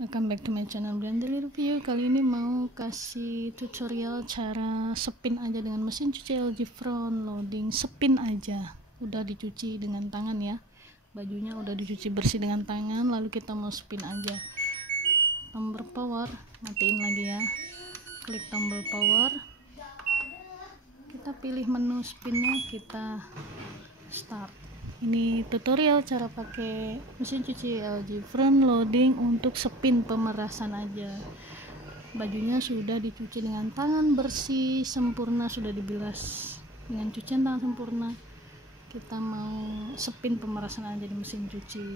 Welcome back to my channel Brand Daily Review. Kali ini mau kasih tutorial cara spin aja dengan mesin cuci LG front loading. Spin aja, udah dicuci dengan tangan ya, bajunya udah dicuci bersih dengan tangan, lalu kita mau spin aja. Tombol power matiin lagi ya, klik tombol power, kita pilih menu spinnya, kita start. Ini tutorial cara pakai mesin cuci LG front loading untuk spin pemerasan aja. Bajunya sudah dicuci dengan tangan bersih sempurna, sudah dibilas dengan cucian tangan sempurna. Kita mau spin pemerasan aja di mesin cuci.